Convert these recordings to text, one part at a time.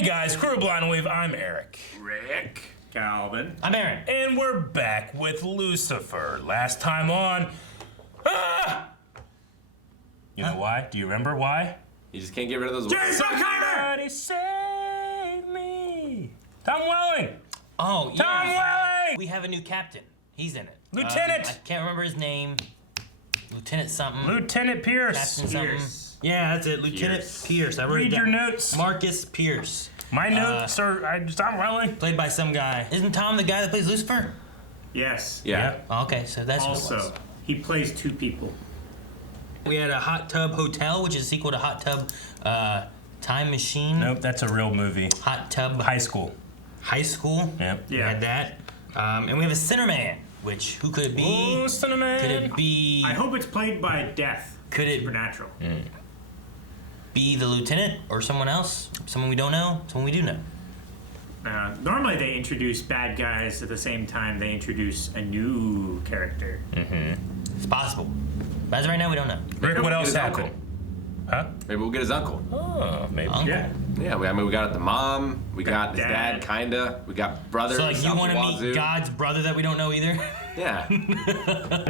Hey guys, Crew Blind Wave, I'm Eric. Rick. Calvin. I'm Aaron. And we're back with Lucifer. Last time on... You know why? Do you remember why? You just can't get rid of those words. Somebody save me! Tom Welling! Oh, yeah. Tom Welling! We have a new captain. He's in it. Lieutenant! I can't remember his name. Lieutenant something. Lieutenant Pierce. Captain something. Pierce. Yeah, that's it. Lieutenant Pierce. I wrote Read it down. your notes. Marcus Pierce. My notes are Tom Welling. Played by some guy. Isn't Tom the guy that plays Lucifer? Yes. Yeah. Oh, okay, so that's who it Also, was. he plays two people. We had a Hot Tub Hotel, which is a sequel to Hot Tub Time Machine. Nope, that's a real movie. Hot Tub High School. High School. Yep. We had that. And we have a Sinnerman, which, who could it be? Ooh, Cinnamon. Could it be... I hope it's played by Death. Could it Supernatural. be the lieutenant or someone else? Someone we don't know? Someone we do know? Normally they introduce bad guys at the same time they introduce a new character. It's possible. But as of right now, we don't know. Rick, what else His happened? uncle. Huh? Maybe we'll get his uncle. Oh, maybe. Uncle? Yeah. Yeah, we got the mom. We got his Dad. dad, kinda. We got brothers. So, like, you out want the to meet wazoo. God's brother that we don't know either? Yeah.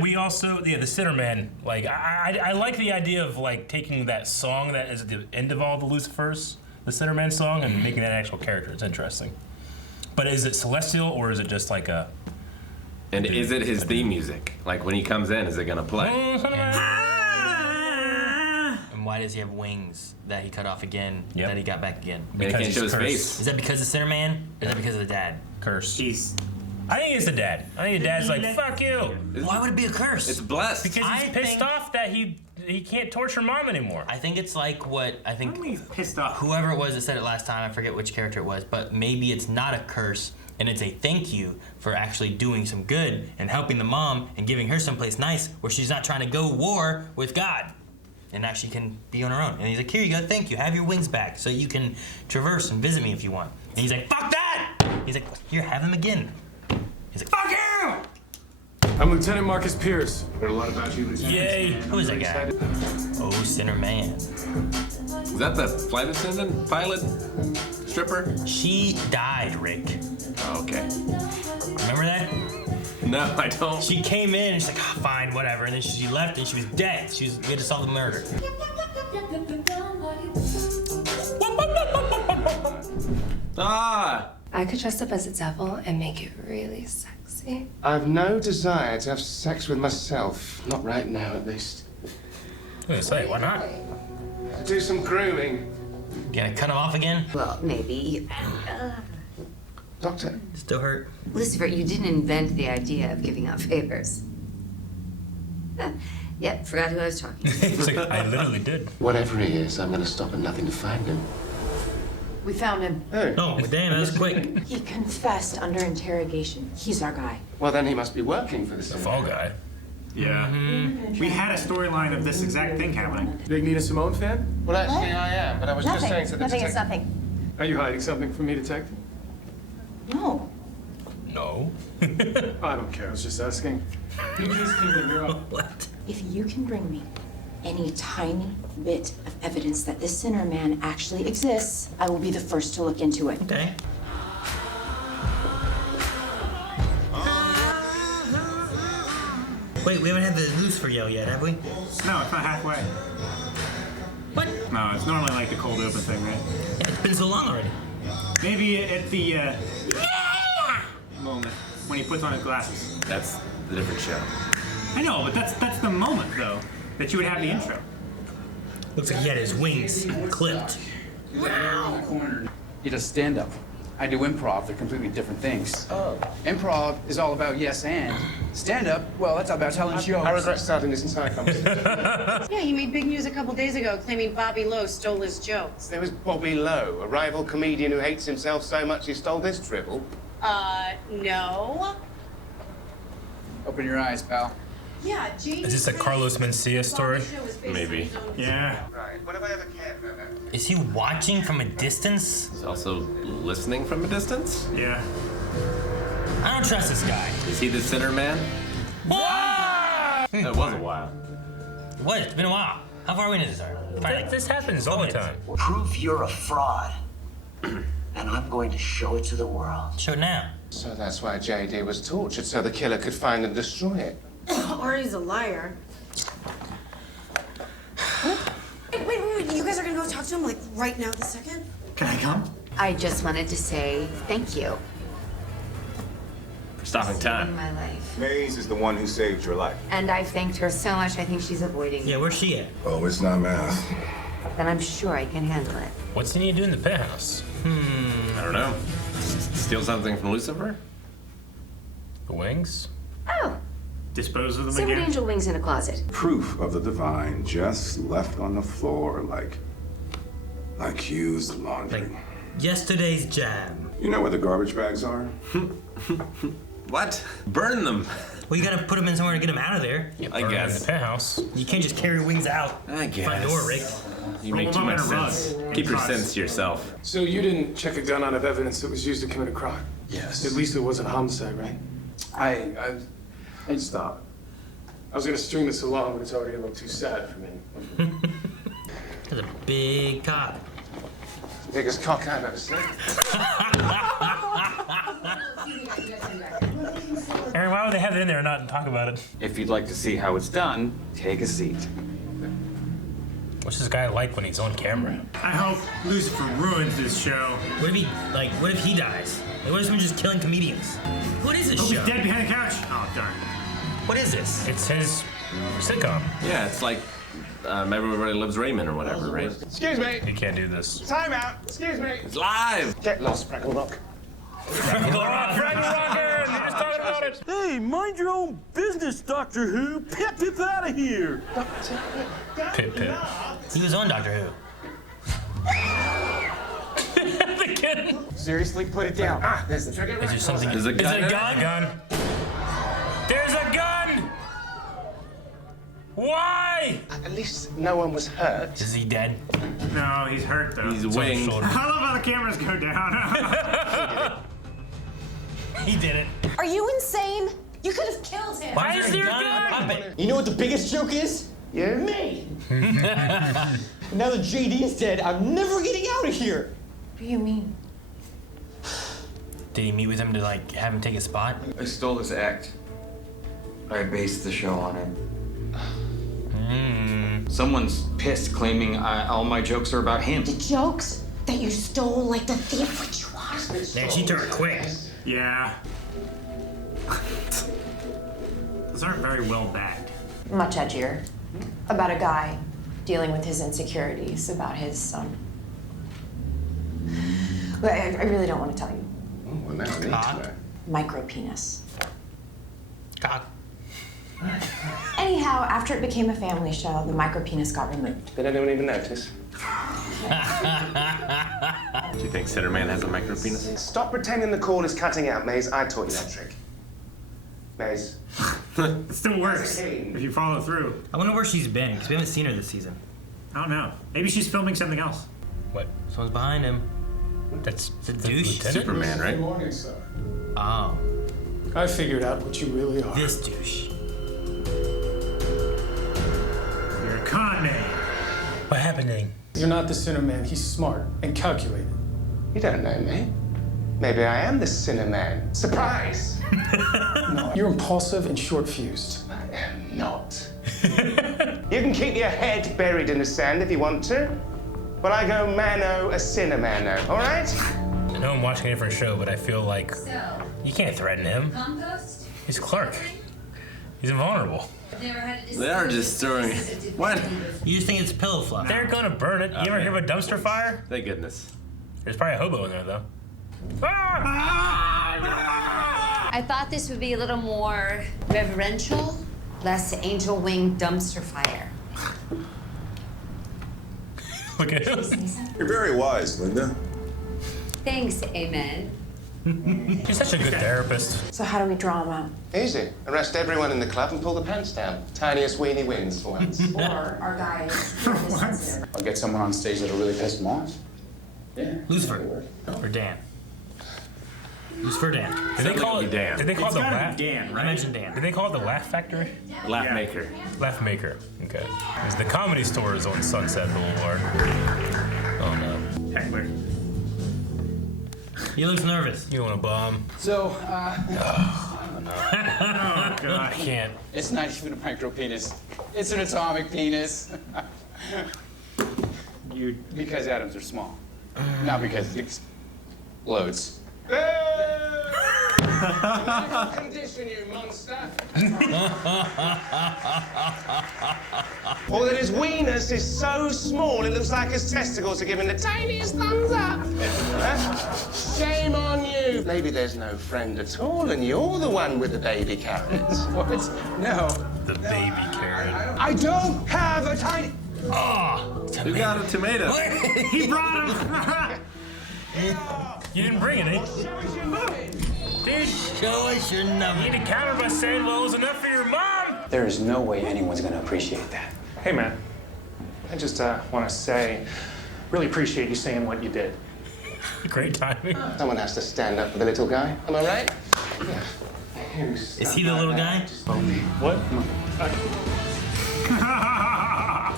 We also, the Sinnerman, like, I like the idea of, like, taking that song that is at the end of all the Lucifers, the Sinnerman song, and making that an actual character. It's interesting. But is it celestial, or is it just like a... And is it his theme music? Like when he comes in, is it gonna play? And why does he have wings that he cut off again, Yep. that he got back again? And he Because can't he's show his cursed. face. Is that because of Sinnerman? Or is that because of the dad? Curse. He's I think it's the dad. I think the dad's like, fuck you. Why would it be a curse? It's blessed. Because he's I pissed think- off that he can't torture mom anymore. I think it's like what, I think only pissed off. whoever it was that said it last time, I forget which character it was, but maybe it's not a curse and it's a thank you for actually doing some good and helping the mom and giving her someplace nice where she's not trying to go war with God and now she can be on her own. And he's like, here you go, thank you, have your wings back so you can traverse and visit me if you want. And he's like, fuck that! He's like, here, have him again. He's like, fuck you! I'm Lieutenant Marcus Pierce. Heard a lot about you, Lieutenant. Yay. Who is that guy? Oh, Sinnerman. Is that the flight attendant, pilot, stripper? She died, Rick. Oh, okay. Remember that? No, I don't. She came in and she's like, oh, fine, whatever. And then she left and she was dead. We had to solve the murder. Ah! I could dress up as a devil and make it really sexy. I've no desire to have sex with myself. Not right now, at least. I was gonna say, why not? To do some grooming. Gonna cut him off again? Well, maybe. Doctor, Still hurt? Lucifer, you didn't invent the idea of giving out favors. Yep, forgot who I was talking to. It's like, I literally did. whatever he is, I'm gonna stop at nothing to find him. We found him. Oh. Oh, damn, that was quick. He confessed under interrogation. He's our guy. Well, then he must be working for the Fall guy. Yeah. We had a storyline of this exact thing happening. Big Nina Simone fan? Well, actually, I am, but I was just saying to the Nothing is detective. nothing. Are you hiding something from me, detective? No. No. I don't care. I was just asking. You just think that you're up. What? If you can bring me any tiny bit of evidence that this sinner man actually exists, I will be the first to look into it. Okay. Wait, we haven't had the Lucifer yell yet, have we? No, it's not halfway. What? No, it's normally like the cold open thing, right? It's been so long already. Maybe at the moment when he puts on his glasses. That's the different show. I know, but that's the moment though that you would have the intro. Looks like he had his wings clipped. He does stand-up. I do improv. They're completely different things. Oh. Improv is all about yes and. Stand-up, well, that's about telling jokes. I regret starting this entire conversation. Yeah, he made big news a couple days ago claiming Bobby Lowe stole his jokes. There was Bobby Lowe, a rival comedian who hates himself so much he stole this dribble. No. Open your eyes, pal. Yeah, James. Is this a Carlos Mencia story? Maybe. Yeah. Right. When have I ever cared about that? Is he watching from a distance? He's also listening from a distance. Yeah. I don't trust this guy. Is he the sinner man? That was a while. What? It's been a while. How far are we into this? Probably like This happens all the 12 time. minutes. Prove you're a fraud. and I'm going to show it to the world. Show it now. So that's why JD was tortured, so the killer could find and destroy it. Artie's a liar. Wait. You guys are gonna go talk to him, like, right now, this second? Can I come? I just wanted to say thank you For stopping in time. my life. Maze is the one who saved your life. And I've thanked her so much, I think she's avoiding Yeah, me. where's she at? Oh, it's not math. Then I'm sure I can handle it. What's he need to do in the penthouse? I don't know. Steal something from Lucifer? The wings? Oh, Dispose of them save an again? angel wings in a closet. Proof of the divine just left on the floor like used laundry. Like yesterday's jam. You know where the garbage bags are? What? Burn them. Well, you gotta put them in somewhere to get them out of there. I Or in guess. the penthouse. You can't just carry wings out. I guess. Front door, Rick. You make Roll too them much in a rug. sense. Keep your sense to yourself. So you didn't check a gun out of evidence that was used to commit a crime? Yes. At least it wasn't a homicide, right? I Stop. I was gonna string this along, but it's already a little too sad for me. That's a big cock. Biggest cock I've ever seen. Aaron, why would they have it in there and not talk about it? If you'd like to see how it's done, take a seat. What's this guy like when he's on camera? I hope Lucifer ruins this show. What if he dies? Like, what if someone's just killing comedians? What is this Hope show? he's dead behind the couch. Oh, darn. What is this? It's his sitcom. Yeah, it's like Everybody Loves Raymond or whatever, right? Excuse me. You can't do this. Time out. Excuse me. It's live! Get lost, Fraggle Rock. Fraggle Rocker! You're just talking about it. Hey, mind your own business, Doctor Who. Pip out of here. Pip. He was on Doctor Who. The kid. Seriously, put it down. Ah, there's the trigger. Is there something? There's a gun. Is it a gun? There's a gun! Why? At least no one was hurt. Is he dead? No, he's hurt, though. He's winged. I love how the cameras go down. He did it. Are you insane? You could have killed him. Why is there a gun? Puppet? You know what the biggest joke is? Yeah? Me. Now that JD is dead, I'm never getting out of here. What do you mean? Did he meet with him to like have him take a spot? I stole his act. I based the show on it. Someone's pissed, claiming all my jokes are about him. The jokes that you stole like the thief which you are. Man, she turned quick. Yeah. Those aren't very well bagged. Much edgier. About a guy dealing with his insecurities, about his, But I really don't want to tell you. Oh, well, now I need to know. Micro penis. Cock. Anyhow, after it became a family show, the micro penis got removed. Did anyone even notice? Do you think Cinderman has a micro penis? Stop pretending the call is cutting out, Maze. I taught you that trick. Maze. It still works if you follow through. I wonder where she's been, because we haven't seen her this season. I don't know. Maybe she's filming something else. What? Someone's behind him. That's It's a douche. Lieutenant? Superman, right? Morning, sir. Oh, I figured out what you really are. this douche. You're a con man. What happening? You're not the sinner man. He's smart and calculated. You don't know me. Maybe I am the sinner man. Surprise! No, you're impulsive and short-fused. I am not. You can keep your head buried in the sand if you want to, but I go mano a sinner mano, all right? I know I'm watching a different show, but I feel like you can't threaten him. Compost? He's Clark. He's invulnerable. They are just throwing. What? You just think it's pillow fluff. They're gonna burn it. You ever hear of a dumpster fire? Thank goodness. There's probably a hobo in there, though. I thought this would be a little more reverential, less angel wing dumpster fire. Look at him. You're very wise, Linda. Thanks, amen. He's such a good therapist. So how do we draw him out? Easy. Arrest everyone in the club and pull the pants down. Tiniest weenie wins for once. Or our guy is insensitive. I'll get someone on stage that'll really piss him off. Yeah. Lucifer. Or Dan. Lucifer Dan. Did they call it Dan. Did they call it It's the gotta laugh? be Dan, I right? mentioned Dan. Did they call it the Laugh Factory? Laugh Yeah. maker. Laugh Maker. Okay. Because the Comedy Store is on Sunset Boulevard. Oh no. Heckler. He looks nervous. You want a bomb? So, Oh, God. I can't. it's not even a micro penis. It's an atomic penis. Because atoms are small. Not because it explodes. Condition, you monster. Or that his weenus is so small it looks like his testicles are giving the tiniest thumbs up. Shame on you. Maybe there's no friend at all and you're the one with the baby carrot. What? No. The baby carrot. I don't have a tiny... Oh, You got a tomato. He brought him. You didn't bring it, eh? Dude, Show us your number. you need to counter by saying, well, it was enough for your mom. There is no way anyone's gonna appreciate that. Hey, man. I just want to say, really appreciate you saying what you did. Great timing. Someone has to stand up for the little guy. Am I right? Is he the little guy? What?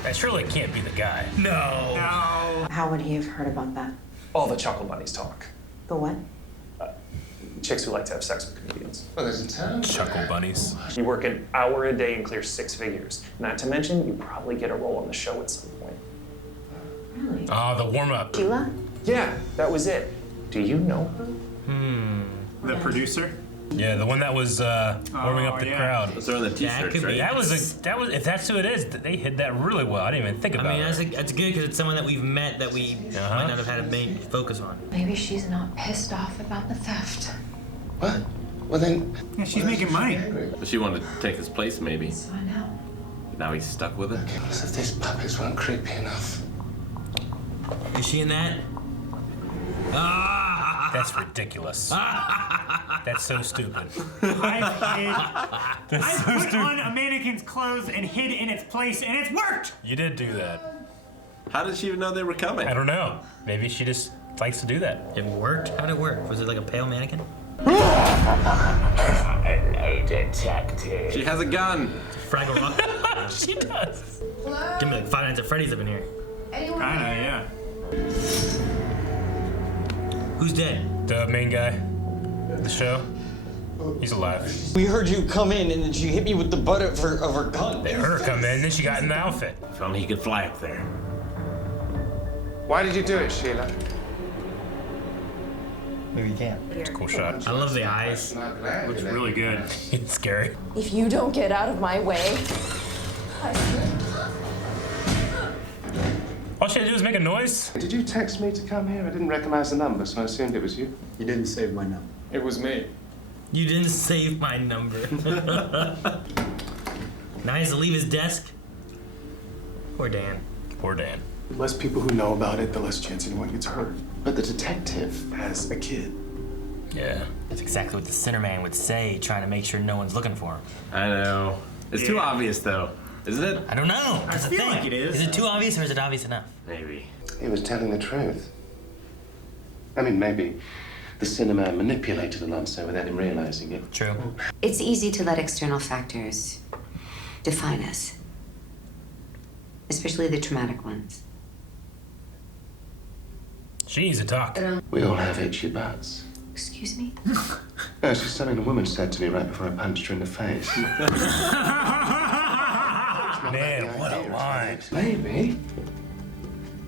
That surely can't be the guy. No. How would he have heard about that? All the chuckle bunnies talk. The what? Chicks who like to have sex with comedians. Well, there's a term. Chuckle bunnies. You work an hour a day and clear 6 figures. Not to mention, you probably get a role on the show at some point. Really? Oh, the warm-up. Sheila? Yeah, that was it. Do you know her? The producer? Yeah, the one that was warming up the crowd. Those are the t-shirts, could be. right? That was if that's who it is, they hid that really well. I didn't even think about I mean, it. that's good because it's someone that we've met that we might not have had a main focus on. Maybe she's not pissed off about the theft. What? Well then... Yeah, she's making money. But she wanted to take his place, maybe. So I know. Now he's stuck with it. So these puppets weren't creepy enough. Is she in that? Ah! That's ridiculous. That's so stupid. I put on a mannequin's clothes and hid in its place, and it's worked. You did do that. How did she even know they were coming? I don't know. Maybe she just likes to do that. It worked? How'd it work? Was it like a pale mannequin? Hello, detective. She has a gun. Fraggle Rock. She does. Give me like 5 Nights at Freddy's up in here. Kinda, yeah. Who's dead? The main guy. The show. He's alive. We heard you come in and then she hit me with the butt of her gun. They heard her come in, then she got in the outfit. If only he could fly up there. Why did you do it, Sheila? Maybe you can't. It's a cool shot. I love the eyes. Looks really good. It's scary. If you don't get out of my way, All she had to do was make a noise. Did you text me to come here? I didn't recognize the number, so I assumed it was you. You didn't save my number. It was me. You didn't save my number. Now he has to leave his desk. Poor Dan. Poor Dan. The less people who know about it, the less chance anyone gets hurt. But the detective has a kid. Yeah. That's exactly what the center man would say, trying to make sure no one's looking for him. I know. It's too obvious, though. Isn't it? I don't know. That's the feel thing. like it is. Is it too obvious or is it obvious enough? Maybe. He was telling the truth. I mean, maybe the cinema manipulated Alonso without him realizing it. True. It's easy to let external factors define us, especially the traumatic ones. She needs to talk. We all have itchy butts. Excuse me? No, it's just something a woman said to me right before I punched her in the face. Man, what a line. Maybe.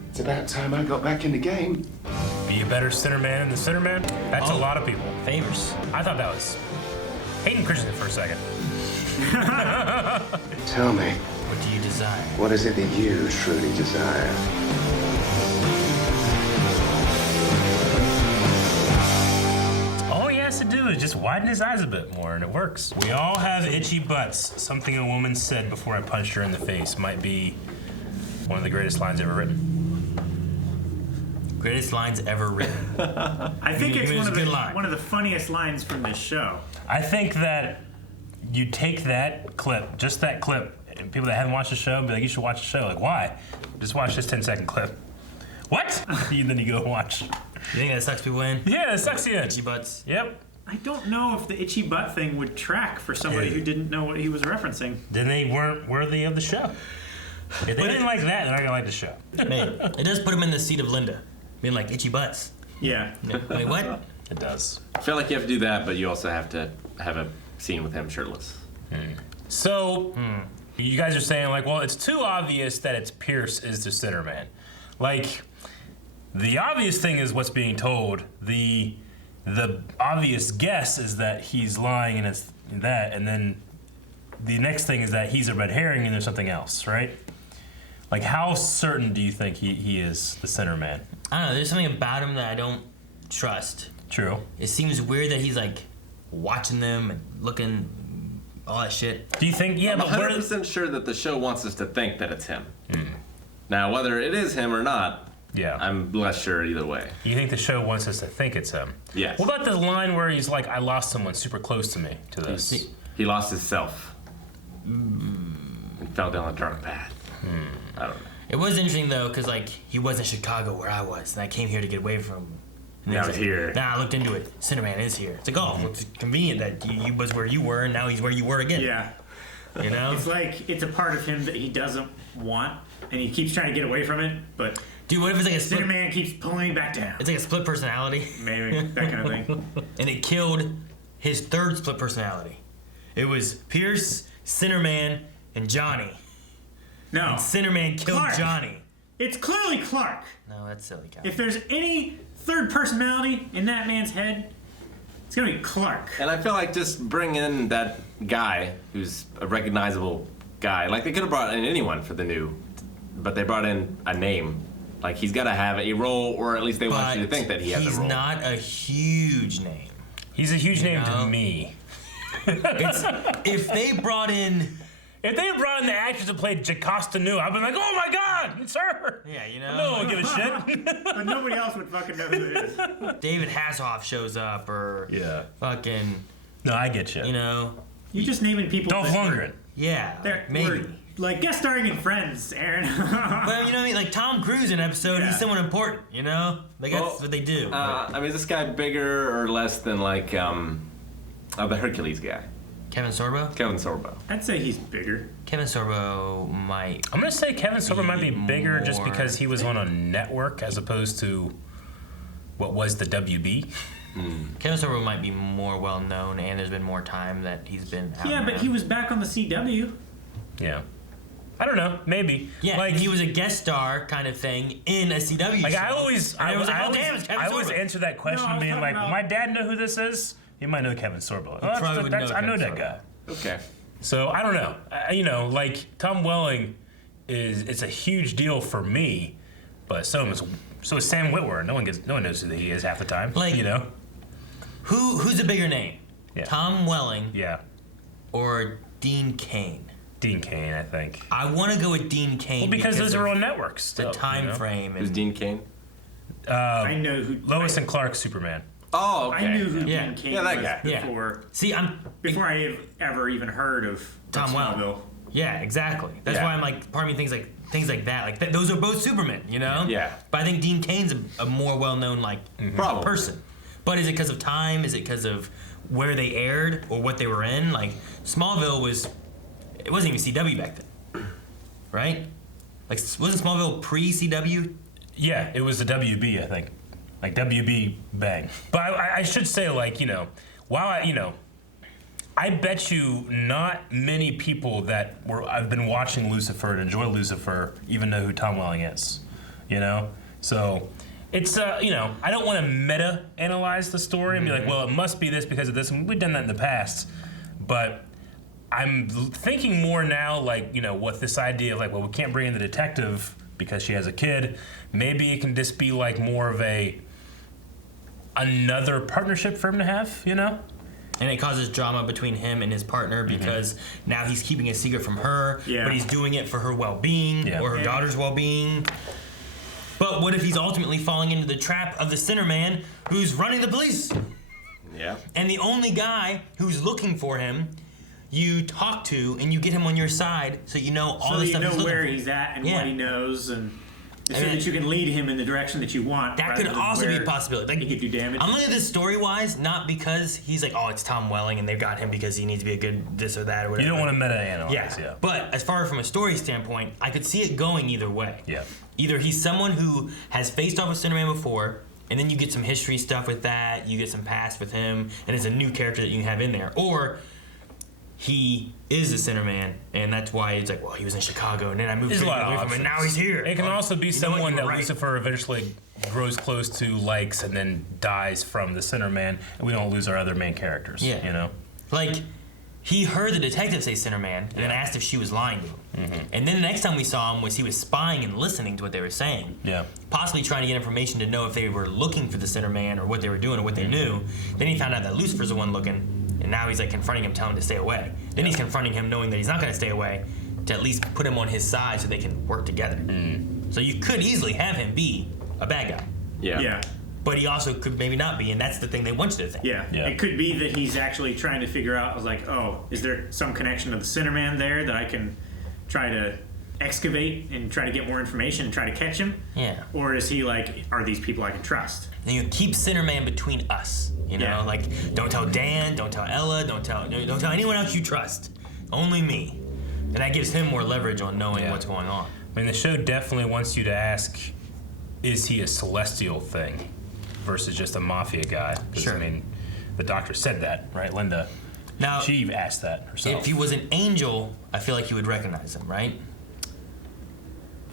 It's about time I got back in the game. Be a better center man than the center man? That's a lot of people. Favors. I thought that was Hayden Christensen for a second. Tell me, What do you desire? what is it that you truly desire? All he has to do is just widen his eyes a bit more, and it works. We all have itchy butts. Something a woman said before I punched her in the face might be one of the greatest lines ever written. Greatest lines ever written. I think it's It was a good line. one of the funniest lines from this show. I think that you take that clip, just that clip, and people that haven't watched the show be like, you should watch the show. Like, why? Just watch this 10-second clip. What? And then you go watch. You think that sucks people in? Yeah, it sucks you in. Itchy butts. Yep. I don't know if the itchy butt thing would track for somebody who didn't know what he was referencing. Then they weren't worthy of the show. If they didn't like that, they're not gonna like the show. Man, it does put him in the seat of Linda. Being like, itchy butts. Yeah. Wait, what? It does. I feel like you have to do that, but you also have to have a scene with him shirtless. So, you guys are saying, like, well, it's too obvious that it's Pierce is the Sinner Man. Like, the obvious thing is what's being told. The obvious guess is that he's lying and it's that, and then the next thing is that he's a red herring and there's something else, right? Like, how certain do you think he is the Sinner Man? I don't know. There's something about him that I don't trust. True. It seems weird that he's like watching them and looking, all that shit. Do you think? Yeah, I'm but 100% sure that the show wants us to think that it's him. Now, whether it is him or not, I'm less sure either way. You think the show wants us to think it's him? Yes. What about the line where he's like, "I lost someone super close to me"? To this, he lost himself and fell down a dark path. I don't know. It was interesting though, because like he was in Chicago where I was, and I came here to get away from him. And Now he's here. Now I looked into it. Sinner Man is here. It's like, oh, it's convenient that he was where you were, and now he's where you were again. Yeah. You know? It's like it's a part of him that he doesn't want, and he keeps trying to get away from it, but... Dude, what if it's like a split... Sinner Man keeps pulling him back down. It's like a split personality. Maybe, that kind of thing. And it killed his third split personality. It was Pierce, Sinner Man, and Johnny. No. And Sinner Man killed Clark. Johnny. It's clearly Clark. No, that's silly, Cal. If there's any third personality in that man's head, it's gonna be Clark. And I feel like just bring in that guy who's a recognizable guy. Like, they could have brought in anyone for the new, but they brought in a name. Like, he's got to have a role, or at least they want you to think that he has a role. He's not a huge name. He's a huge name to me. If they brought in... If they brought in the actress that played Jocasta Nu, I'd be like, oh my God, it's her. Yeah, you know. No one would give a shit. But nobody else would fucking know who it is. David Hasselhoff shows up, or fucking... No, I get you. You know. You're just naming people. Dolph Lundgren. Yeah, They're maybe. Like guest starring in Friends, Aaron. Well, you know what I mean? Like Tom Cruise in an episode, he's someone important, you know? Like that's what they do. I mean, is this guy bigger or less than, like, the Hercules guy? Kevin Sorbo? Kevin Sorbo. I'd say he's bigger. Kevin Sorbo might... I'm going to say Kevin Sorbo might be bigger just because he was on a network as opposed to what was the WB. Kevin Sorbo might be more well known, and there's been more time that he's been out. Yeah, but he was back on the CW. Yeah. I don't know, maybe. Yeah, like he was a guest star kind of thing in a CW like show. I always Sorbo. answer that question being like, will my dad know who this is? He might know Kevin Sorbo. I know that guy. Okay. So I don't know. You know, like Tom Welling it's a huge deal for me, but so is Sam Witwer. No one knows who he is half the time. Like, you know, who's a bigger name? Yeah. Tom Welling. Yeah. Or Dean Cain. Dean Cain, I think. I want to go with Dean Cain. Well, because those are on networks. The time frame. Who's Dean Cain? I know who. Lois and Clark Superman. Oh, okay. I knew who Dean Cain that was guy. before. See, before I ever even heard of Tom Welling. Yeah, exactly. That's why I'm like, part of me thinks like that. Like those are both Supermen, you know? Yeah. But I think Dean Cain's a more well-known like person. But is it because of time? Is it because of where they aired or what they were in? Like Smallville it wasn't even CW back then, right? Like wasn't Smallville pre-CW? Yeah, it was the WB, I think. Like WB bang. But I should say, like, you know, I bet you not many people that I've been watching Lucifer and enjoy Lucifer even know who Tom Welling is. You know? So it's you know, I don't want to meta-analyze the story and be like, well, it must be this because of this. And we've done that in the past. But I'm thinking more now, like, you know, with this idea of like, well, we can't bring in the detective because she has a kid. Maybe it can just be like more of another partnership for him to have, you know? And it causes drama between him and his partner because now he's keeping a secret from her, but he's doing it for her well-being or her daughter's well-being. But what if he's ultimately falling into the trap of the Sinner Man who's running the police? Yeah. And the only guy who's looking for him, you talk to and you get him on your side so you know all the stuff he's looking for. So you know where he's at and what he knows and... So that you can lead him in the direction that you want. That could also be a possibility. Like, he could do damage. I'm looking at this story-wise, not because he's like, oh, it's Tom Welling and they've got him because he needs to be a good this or that or whatever. You don't want to meta-analyze, yeah. But as far from a story standpoint, I could see it going either way. Yeah. Either he's someone who has faced off with Sinner Man before and then you get some history stuff with that. You get some past with him, and it's a new character that you can have in there. Or he is the Sinner Man, and that's why it's like, well, he was in Chicago, and then I moved away from him, and now he's here. It can also be someone that right. Lucifer eventually grows close to, likes, and then dies from the Sinner Man, and we don't lose our other main characters. Yeah. You know? Like, he heard the detective say Sinner Man, and then asked if she was lying to him. And then the next time we saw him was he was spying and listening to what they were saying. Yeah. Possibly trying to get information to know if they were looking for the Sinner Man or what they were doing or what they knew. Then he found out that Lucifer's the one looking, and now he's like confronting him, telling him to stay away. Then he's confronting him knowing that he's not going to stay away, to at least put him on his side so they can work together. So you could easily have him be a bad guy. Yeah. But he also could maybe not be, and that's the thing they want you to think. Yeah. It could be that he's actually trying to figure out, is there some connection to the Sinner Man there that I can try to excavate and try to get more information and try to catch him? Yeah. Or is he like, are these people I can trust? And you keep Sinner Man between us. You know, like, don't tell Dan, don't tell Ella, don't tell anyone else you trust. Only me. And that gives him more leverage on knowing what's going on. I mean, the show definitely wants you to ask, is he a celestial thing versus just a mafia guy? Sure. I mean, the doctor said that, right, Linda? Now, she asked that herself. If he was an angel, I feel like you would recognize him, right?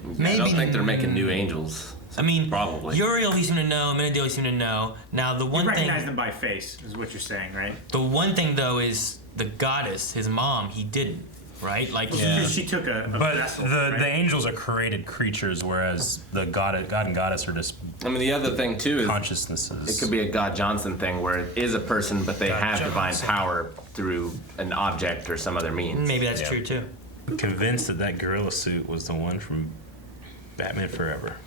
I don't think they're making new angels. I mean, probably. Uriel, we seem to know. Menadil, we seem to know. Now, the one you thing... recognize them by face, is what you're saying, right? The one thing, though, is the goddess, his mom, he didn't, right? Like, because she took a but vessel, the angels are created creatures, whereas the God and goddess are just... I mean, the other thing, too, is... consciousnesses. It could be a God Johnson thing where it is a person, but they have divine power through an object or some other means. Maybe that's true, too. I'm convinced that gorilla suit was the one from Batman Forever.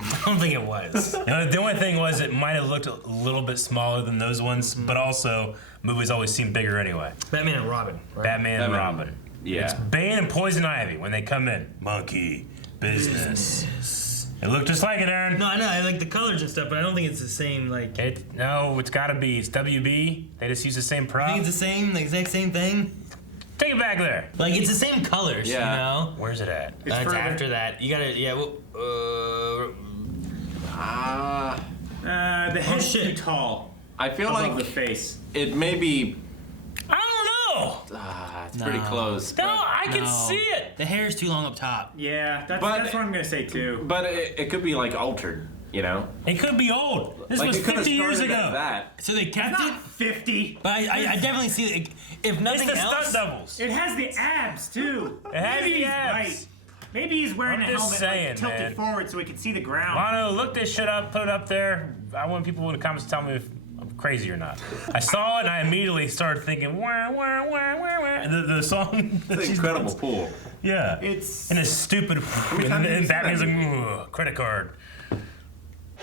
I don't think it was. The only thing was it might have looked a little bit smaller than those ones, but also movies always seem bigger anyway. Batman and Robin. Right? Batman and Robin. Yeah. It's Bane and Poison Ivy when they come in. Monkey business. It looked just like it, Aaron. No, I know. I like the colors and stuff, but I don't think it's the same. Like, no, it's got to be. It's WB. They just use the same prop. I think it's the same, the exact same thing. Take it back there. Like, it's the same colors, you know? Where's it at? It's after that. You gotta, the head's too tall. I feel above like the face. It may be... I don't know. It's pretty close. No, I can see it. The hair's too long up top. Yeah, that's what I'm gonna say too. But it could be like altered, you know? It could be old. This like was it could have 50 years started ago. at that. So they kept it? 50. But I definitely see it. If nothing it's the else... stunt doubles. It has the abs too. It has Maybe the he's abs. right. Maybe he's wearing I'm a just helmet saying, tilted man. forward so he can see the ground. Mono, look this shit up, put it up there. I want people in the comments to tell me if I'm crazy or not. I saw it and I immediately started thinking, wah, wah, wah, wah, wah. The song. It's an incredible pool. Yeah. It's... And it's stupid. And Batman's like, "Ugh, credit card.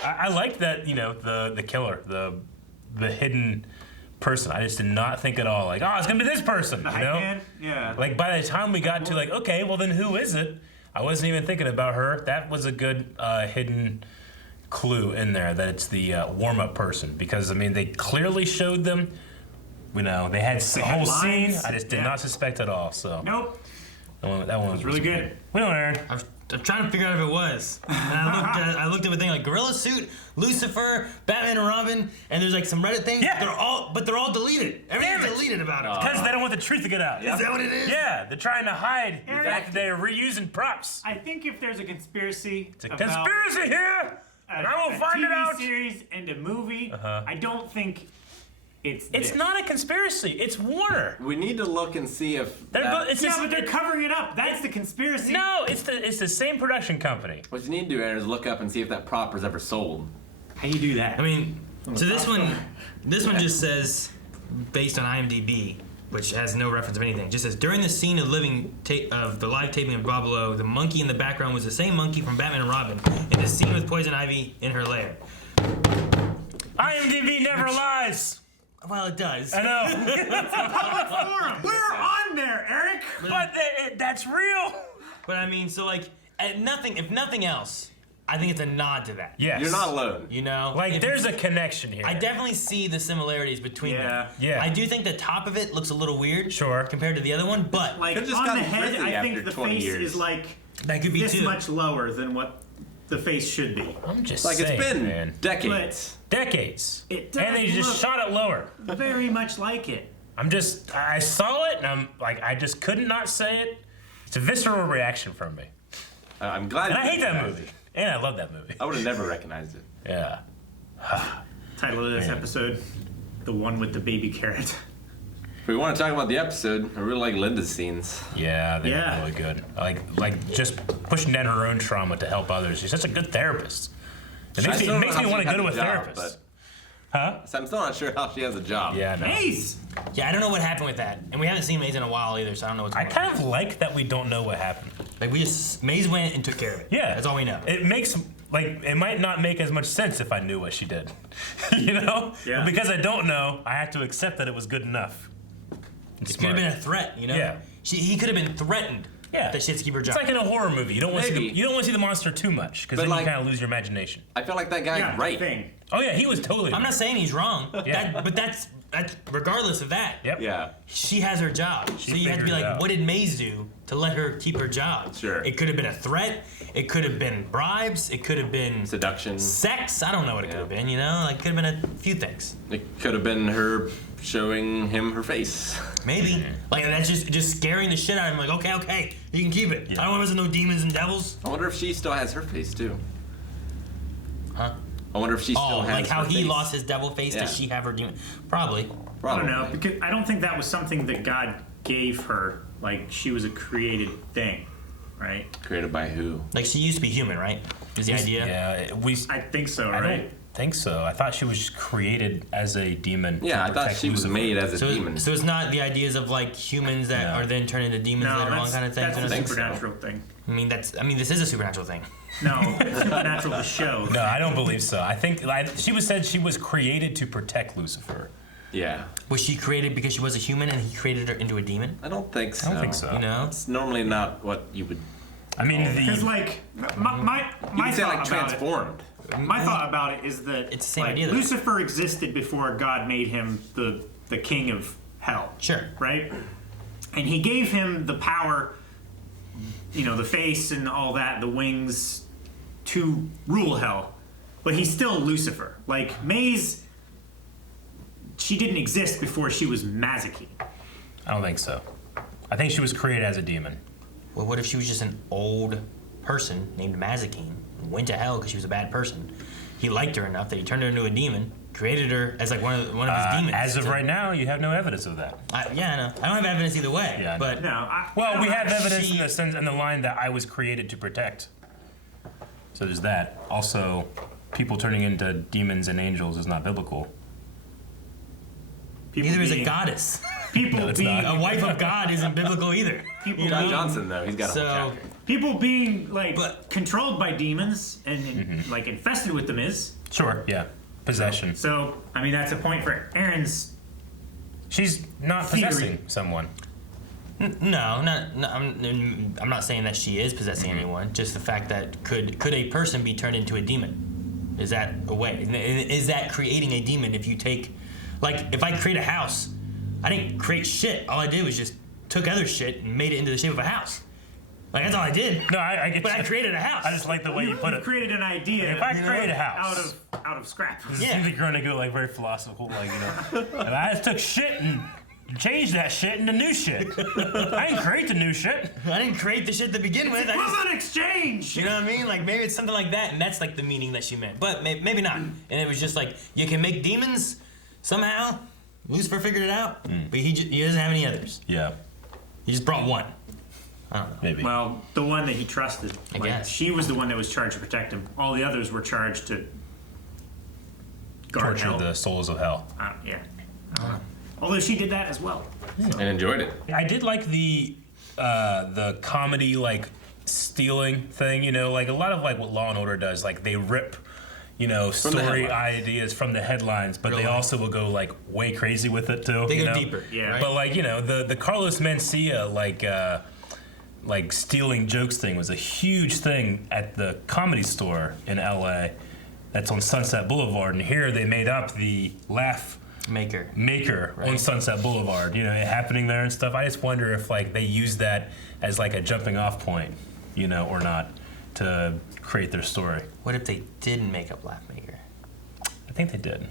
I liked that, the killer, the hidden person. I just did not think at all, like, oh, it's gonna be this person, The hype man? Yeah. Like, by the time we got to, like, okay, well, then who is it? I wasn't even thinking about her. That was a good hidden clue in there, that it's the warm-up person. Because, I mean, they clearly showed them, they had a whole scene. I just did not suspect at all, so. Nope. That one was really good. We know, Aaron. I'm trying to figure out if it was. And I looked at everything like Gorilla Suit, Lucifer, Batman and Robin, and there's like some Reddit things. Yeah. They're all deleted. Everything's deleted about it. Because they don't want the truth to get out. Is that what it is? Yeah, they're trying to hide the fact that they're reusing props. I think if there's a conspiracy, It's a conspiracy here, and I will find it out. TV series and a movie, I don't think it's It's this. not a conspiracy. It's Warner. We need to look and see if... They're that- but they're covering it up. That's the conspiracy. No, it's the same production company. What you need to do, Aaron, is look up and see if that prop was ever sold. How do you do that? I mean, so this one just says, based on IMDb, which has no reference of anything, just says, during the scene of the live taping of blah blah, the monkey in the background was the same monkey from Batman and Robin in the scene with Poison Ivy in her lair. IMDb never lies. Well, it does. I know. It's a public forum. We're on there, Eric. But that's real. But I mean, so like, if nothing else, I think it's a nod to that. Yes. You're not alone. Like, there's a connection here. I definitely see the similarities between them. Yeah. I do think the top of it looks a little weird. Sure. Compared to the other one, but Like Could've just on the gotten head, frizzy I think after the 20 face years. is like that could be this too. much lower than what the face should be. I'm just Like saying, it's been man. decades. Decades. It does and they just look shot it lower. very much like it. I saw it and I'm like, I just couldn't not say it. It's a visceral reaction from me. I'm glad. And you I hate that recognized movie. it. And I love that movie. I would have never recognized it. Yeah. Title of this episode, The One with the Baby Carrot. If we want to talk about the episode, I really like Linda's scenes. Yeah, they were really good. Like just pushing down her own trauma to help others. She's such a good therapist. It makes me want to go to a therapist. Huh? So I'm still not sure how she has a job. Yeah, no. Maze! Yeah, I don't know what happened with that. And we haven't seen Maze in a while either, so I don't know what's going on. I kind of like that we don't know what happened. Like, Maze went and took care of it. Yeah. That's all we know. It makes, it might not make as much sense if I knew what she did. You know? Yeah. But because I don't know, I have to accept that it was good enough. It could have been a threat, you know? Yeah. He could have been threatened. Yeah. That she has to keep her job. It's like in a horror movie. You don't want to see the monster too much, because then you kind of lose your imagination. I feel like that guy's right. Oh yeah, he was totally. I'm not saying he's wrong. Yeah. But that's regardless of that. Yep. Yeah. She has her job. She so you have to be figured it like, out. what did Maze do to let her keep her job? Sure. It could have been a threat. It could have been bribes. It could have been Seduction. sex. I don't know what it could have been. You know, like could have been a few things. It could have been her showing him her face. Maybe. Like that's just scaring the shit out of him. Like okay, you can keep it. I don't want to mess with no demons and devils. I wonder if she still has her face too. Huh? I wonder if she still has like how her he face. lost his devil face. Yeah. Does she have her demon? Probably. I don't know, because I don't think that was something that God gave her. Like, she was a created thing, right? Created by who? Like she used to be human, right? Is the idea? Yeah, I think so, I right? don't think so. I thought she was created as a demon. Yeah, to I thought protect she was Lucifer. made as a demon. So it's not the ideas of like humans that are then turned into demons No, later on that's, kind of thing. that's a supernatural thing. I mean, this is a supernatural thing. No, it's supernatural to show. No, I don't believe so. I think said she was created to protect Lucifer. Yeah. Was she created because she was a human and he created her into a demon? I don't think so. I don't think so. You know? It's normally not what you would. I mean, Because like my You could say thought like about transformed. My thought about it is that it's the same like, idea, though. Lucifer existed before God made him the king of hell. Sure. Right? And he gave him the power, the face and all that, the wings, to rule hell. But he's still Lucifer. Like, Maze, she didn't exist before she was Mazikeen. I don't think so. I think she was created as a demon. Well, what if she was just an old person named Mazikeen and went to hell because she was a bad person? He liked her enough that he turned her into a demon, created her as like one of his demons. As of right now, you have no evidence of that. Yeah, I know. I don't have evidence either way. Yeah, but well, we have evidence in the sense in the line that I was created to protect. So there's that. Also, people turning into demons and angels is not biblical. Neither is a goddess. People being a wife of God isn't biblical either. People John Johnson though, he's got a whole chapter. People being like controlled by demons and like infested with them is Sure. Yeah. Possession. So I mean that's a point for Aaron's. She's not theory. possessing someone. No, I'm not saying that she is possessing anyone. Just the fact that could a person be turned into a demon? Is that a way? Is that creating a demon? If you take, like, if I create a house, I didn't create shit. All I did was just took other shit and made it into the shape of a house. Like that's all I did. No, I get. But I created a house. I just like the way you put it. Created an idea. If I create a house out of scrap. Yeah. You're gonna go like very philosophical, like if I just took shit and changed that shit into new shit. I didn't create the new shit. I didn't create the shit to begin with. It was an exchange. You know what I mean? Like maybe it's something like that, and that's like the meaning that she meant. But maybe not. And it was just like you can make demons somehow. Lucifer figured it out, but he doesn't have any others. Yeah. He just brought one. I don't know. Maybe. Well, the one that he trusted. I guess. She was the one that was charged to protect him. All the others were charged to guard Torture hell. the souls of hell. Yeah. Although she did that as well. And enjoyed it. I did like the comedy like stealing thing. You know, like a lot of like what Law and Order does. Like they rip, story ideas from the headlines, but they also will go like way crazy with it too. They go deeper. Yeah. Right? But like the Carlos Mencia like stealing jokes thing was a huge thing at the Comedy Store in LA. That's on Sunset Boulevard, and here they made up the laugh maker on Sunset Boulevard. It happening there and stuff. I just wonder if like they use that as like a jumping off point, or not. to create their story. What if they didn't make up Laugh Maker? I think they did.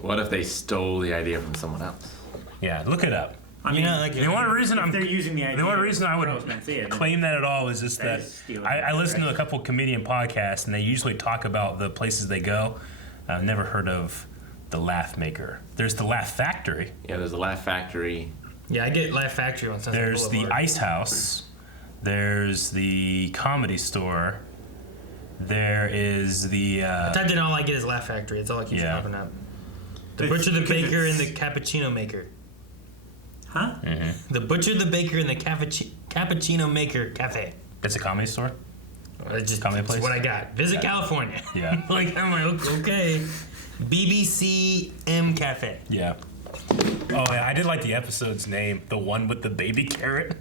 What if they stole the idea from someone else? Yeah, look it up. I mean, the only reason they're using the idea. The only reason I would claim that at all is just that I listen to a couple comedian podcasts and they usually talk about the places they go. I've never heard of the Laugh Maker. There's the Laugh Factory. Yeah, there's the Laugh Factory. Yeah, I get Laugh Factory on Sunset There's Boulevard. the Ice House. There's the Comedy Store. There is the. I typed in all I get is Laugh Factory. It's all I keep popping up. The Butcher, the Baker, and the Cappuccino Maker. Huh? Mm-hmm. The Butcher, the Baker, and the Cappuccino Maker Cafe. That's a comedy store? It's just comedy place? what I got. Visit California. Yeah. Like, I'm like, okay. BBC M Cafe. Yeah. Oh, yeah, I did like the episode's name, the one with the baby carrot.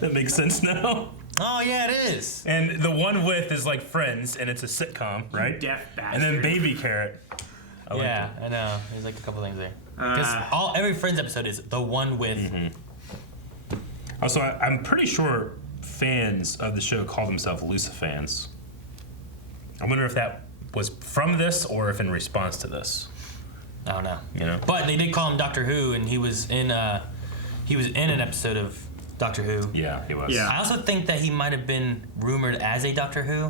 That makes sense now. Oh, yeah, it is. And the one with is like Friends, and it's a sitcom, right? Deaf bastard. And then baby carrot. I like Yeah, I know. There's like a couple things there. Because every Friends episode is the one with. Mm-hmm. Also, I'm pretty sure fans of the show call themselves Lucifans. I wonder if that was from this or if in response to this. I don't know. You know? But they did call him Doctor Who, and he was in an episode of Doctor Who. Yeah, he was. Yeah. I also think that he might have been rumored as a Doctor Who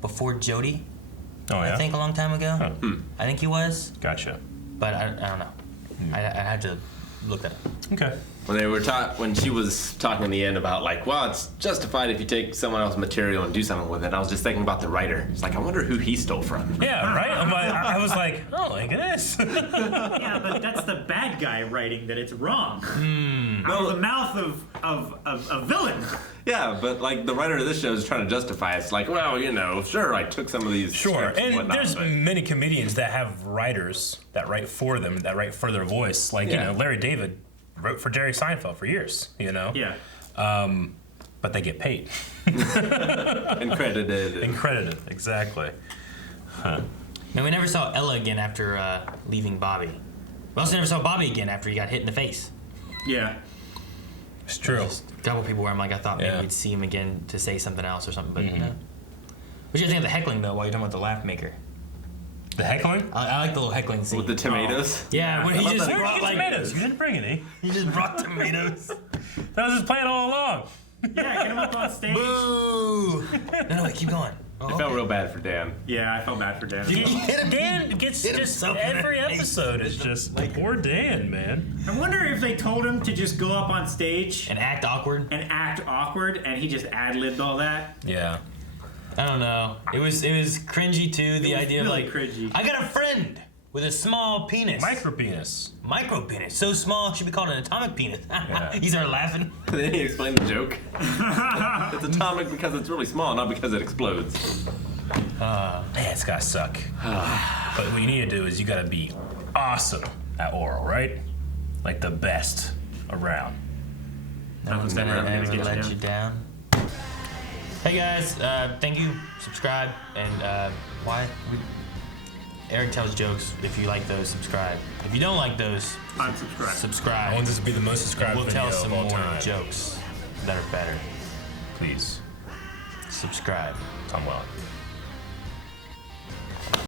before Jodie. Oh, yeah? I think a long time ago. Oh. I think he was, Gotcha. but I don't know. I had to look that up. Okay. When she was talking in the end about like, well, it's justified if you take someone else's material and do something with it. I was just thinking about the writer. It's like, I wonder who he stole from. Yeah, right? I was like, oh, look at this. Yeah, but that's the bad guy writing that it's wrong. Out of the mouth of a villain. Yeah, but like the writer of this show is trying to justify it. It's like, well, you know, sure, I took some of these. Sure, scripts and whatnot, there's but- many comedians that have writers that write for them, that write for their voice. Like, you know, Larry David wrote for Jerry Seinfeld for years, you know? Yeah. But they get paid. and credited. And credited, exactly. Huh. Man, we never saw Ella again after leaving Bobby. We also never saw Bobby again after he got hit in the face. Yeah. It's true. Just a couple people where I'm like, I thought maybe we'd see him again to say something else or something, but no. What do you think of the heckling, though, while you're talking about the Laugh Maker? The heckling? I like the little heckling scene. With the tomatoes? Yeah, when he just brought like tomatoes. You didn't bring any. He just brought tomatoes. That was his plan all along. Yeah, get him up on stage. Boo! No, wait, keep going. I felt real bad for Dan. Yeah, I felt bad for Dan. Dan gets just every episode is just like poor Dan, man. I wonder if they told him to just go up on stage and act awkward, and he just ad-libbed all that. Yeah. I don't know. It was cringy too. The idea really of like, cringy. I got a friend with a small penis. Micro penis. Micro penis. So small, it should be called an atomic penis. He started laughing. Then he explained the joke. It's atomic because it's really small, not because it explodes. Man, it's gotta suck. But what you need to do is you gotta be awesome at oral, right? Like the best around. No one's gonna ever let you down. Hey guys, thank you. Subscribe and Eric tells jokes. If you like those, subscribe. If you don't like those, unsubscribe. Subscribe. I want this to be the most subscribed We'll video tell some of all more time. jokes that are better. Please subscribe. Tom Welling.